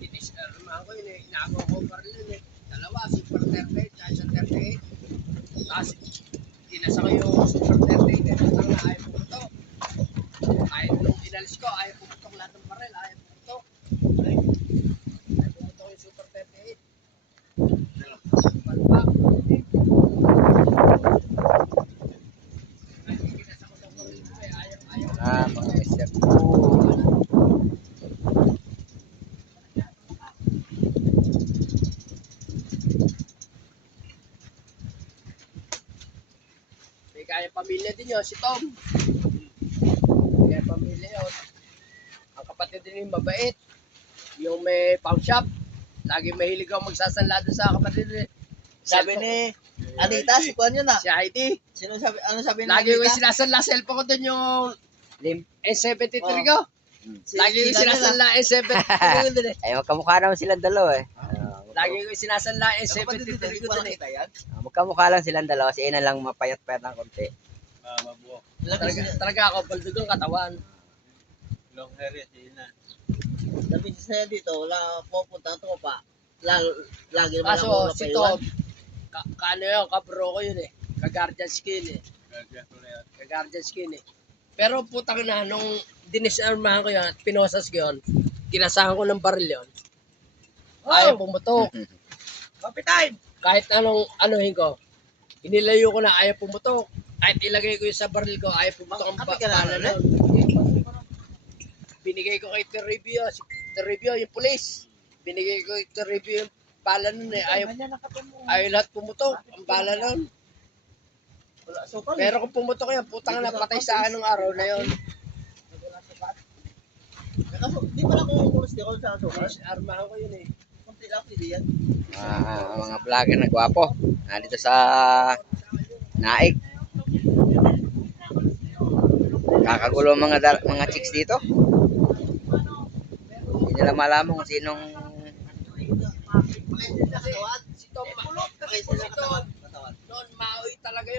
Dinisarmahan ko yun eh. Inagaw ko baril yun eh. Dalawa, Super 38, tsaka isang 38. Tapos, inasa ko yung Super 38 eh. Nang ayaw pumutok. Ayaw nung inalis ko, ayaw pumutok lahat ng baril. Ayaw pumutok. Ayaw pumutok yung Super 38. Palpak. Inasa ko ng baril ko eh. Ayaw. Mga mister. May kaya pamilya din yun, si Tom. Kaya pamilya yun. Ang kapatid din yung mabait. Yung may pawn shop. Lagi mahilig ako magsasanla doon sa kapatid din. Sabi ni Anita, si Juan yun ah. Si Heidi. Ano sabi ni Lagi ko Anita? sinasanla cellphone ko doon yung Lim. S73 Oh. ko. Si- Lagi ko sila sinasanla S73 ko doon eh. Ay, magkamukha naman silang dalawa eh. Lagi ko sinasanla nila. Kapatid S73 dito, di ko ko doon eh. nakita yan. Magkamukha lang silang dalawa. Si Ina lang mapayat-payat ng konti. Mabuo. Talaga ako, baldog ang katawan. Long hair yan, yun na. Sabi siya dito, wala pupunta ang tropa. Lagi naman Kaso ako si napaiwan. Tom, kaano yun, kabro ko yun eh. Ka-guardian skin eh. Gagaya ko na yan. Ka-guardian skin eh. Pero putang na, nung dinisarmahan ko yun at pinosas ko yun, kinasahan ko ng baril yun. Ayaw pumutok. Coffee time! Kahit anong anuhin ko, inilayo ko na ayaw pumutok. Kahit ilagay ko yung sa baril ko, ayaw pumutok ang Kape ka na bala naman, nun. Binigay ko kay Toribio, si Toribio, yung pulis. Binigay ko kay Toribio yung bala nun eh. Ayaw lahat pumutok ang bala nun. Wala sukal. Pero kung pumutok yan, putang na, patay sa anong araw na yun. Kaso, di pala ako kumus di ako sa sukal. Armahan ko yun eh. Kunti lang, hindi yan. Mga vlogger na gwapo. Dito sa Naik. Kakagulo mga chicks dito. Hindi nila malaman kung sinong Si Tom, si Tom, noon maoy talaga yun.